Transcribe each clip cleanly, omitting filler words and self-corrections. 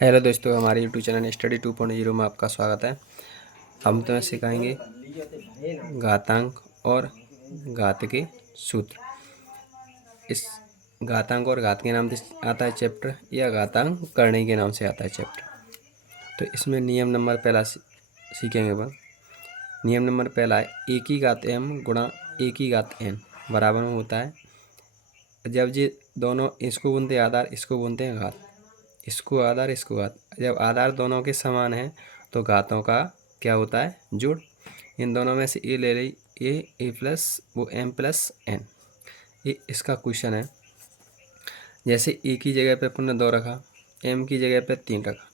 Hello दोस्तों, हमारे YouTube channel study 2.0 में आपका स्वागत है। हम तुम्हें सिखाएंगे घातांक और घात के सूत्र। इस घातांक और घात के नाम से आता है चैप्टर, या घातांक करने के नाम से आता है चैप्टर। तो इसमें नियम नंबर पहला सीखेंगे अपन। नियम नंबर पहला है ए की घात m गुणा ए की घात n बराबर में होता है। जब ये दोनों इसको बुनते हैं आधार, इसको बुनते हैं घात, इसको आधार इसको घात। जब आधार दोनों के समान है तो घातों का क्या होता है, जोड़। इन दोनों में से ए ले ली, ए प्लस वो m प्लस n। ये इसका क्वेश्चन है। जैसे ए की जगह पे अपन ने 2 रखा, m की जगह पे 3 रखा,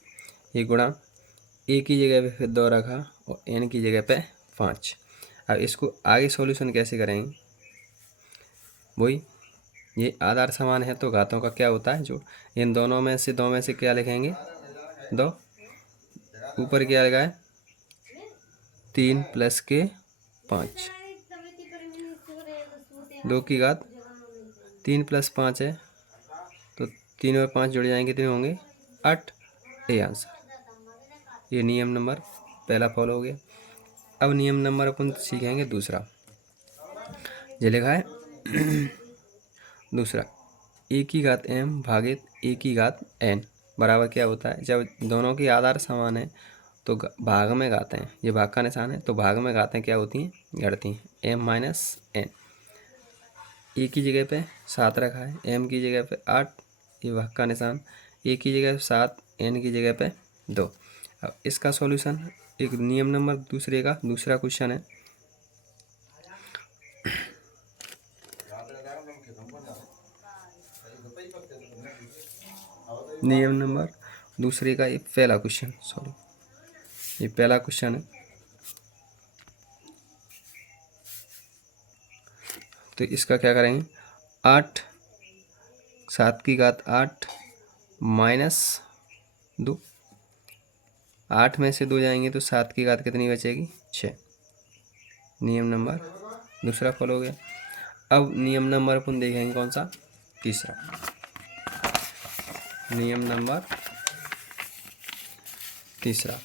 ये गुणा ए की जगह पे फिर 2 रखा और n की जगह पे 5। अब इसको आगे सॉल्यूशन कैसे करेंगे, वही ये आधार समान है तो घातों का क्या होता है, जोड़। इन दोनों में से 2 में से क्या लिखेंगे, 2। ऊपर क्या लगा है, 3 प्लस के 5, 2 की घात 3 प्लस 5 है तो 3 और 5 जुड़ जाएंगे, 3 होंगे 8। ये आंसर। ये नियम नंबर पहला फॉलो हो गया। अब नियम नंबर अपन सीखेंगे दूसरा। ये लिखा है दूसरा, ए की घात m भागित ए की घात n बराबर क्या होता है। जब दोनों की आधार समान है तो भाग में घातें हैं, ये भाग का निशान है तो भाग में घातें क्या होती हैं, घटती हैं। m minus n। ए की जगह पे 7 रखा है, m की जगह पे 8, ये भाग का निशान। ए की जगह पे 7, n की जगह पे 2। अब इसका सॉल्यूशन, एक नियम नंबर दूसरे का दूसरा क्वेश्चन है। नियम नंबर दूसरे का ये पहला क्वेश्चन, सॉरी ये पहला क्वेश्चन है। तो इसका क्या करेंगे, 8 7 की घात 8 माइनस 2। 8 में से 2 जाएंगे तो 7 की घात कितनी बचेगी, 6। नियम नंबर दूसरा फॉलो हो गया। अब नियम नंबर अपन देखेंगे कौन सा, तीसरा। नियम नंबर तीसरा,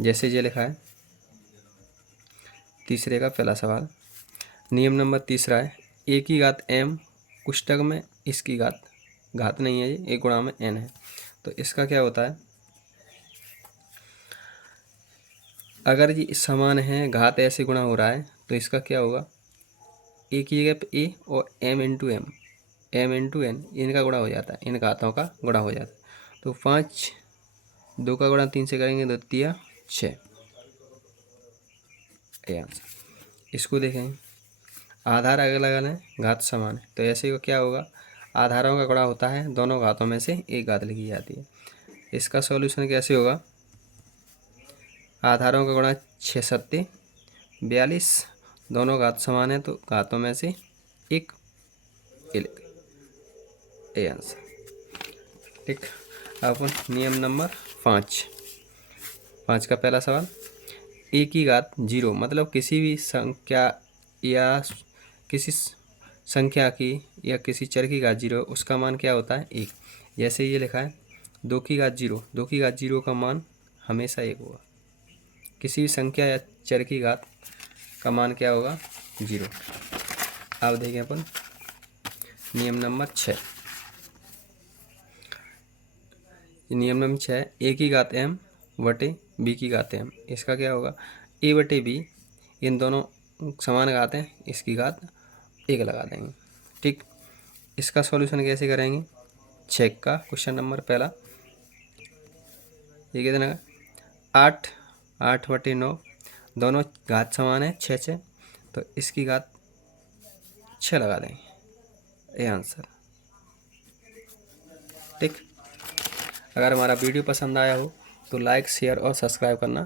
जैसे ये लिखा है तीसरे का पहला सवाल। नियम नंबर तीसरा है ए की घात m पुस्तक में इसकी घात नहीं है, ये गुणा में n है। तो इसका क्या होता है, अगर ये समान है, घात ऐसे गुणा हो रहा है तो इसका क्या होगा, ए की जगह पे ए और m इंटू n इनका गुणा हो जाता है, इन घातों का गुणा हो जाता है। तो 5, 2 का गुणा 3 से करेंगे तो 3 6। ये आंसर। इसको देखेंगे, आधार अलग अलग है, घात समान है तो ऐसे क्या होगा, आधारों का गुणा होता है, दोनों घातों में से एक घात लिखी जाती है। इसका सॉल्यूशन कैसे होगा, आधारों का गुणा 6 7 42, दोनों घात समान है तो घातों में से एक ए आंसर। ठीक। अब नियम नंबर 5 का पहला सवाल, ए की घात 0 मतलब किसी भी संख्या या किसी संख्या की या किसी चर की घात 0, उसका मान क्या होता है, 1। जैसे ये लिखा है 2 की घात 0, 2 की घात 0 का मान हमेशा 1 होगा। किसी भी संख्या या चर की घात का मान क्या होगा, 0। अब देखें अपन नियम नंबर 6। नियम नंबर 6, ए की घात m बटे बी की घात m। इसका क्या होगा, ए बटे बी, इन दोनों समान घात हैं, इसकी घात 1 लगा देंगे। ठीक। इसका सॉल्यूशन कैसे करेंगे, 6 का क्वेश्चन नंबर पहला, ये कितना है 8 बटे 9, दोनों घात समान है 6 6 तो इसकी घात 6 लगा देंगे। ये आंसर। ठीक। अगर हमारा वीडियो पसंद आया हो तो लाइक शेयर और सब्सक्राइब करना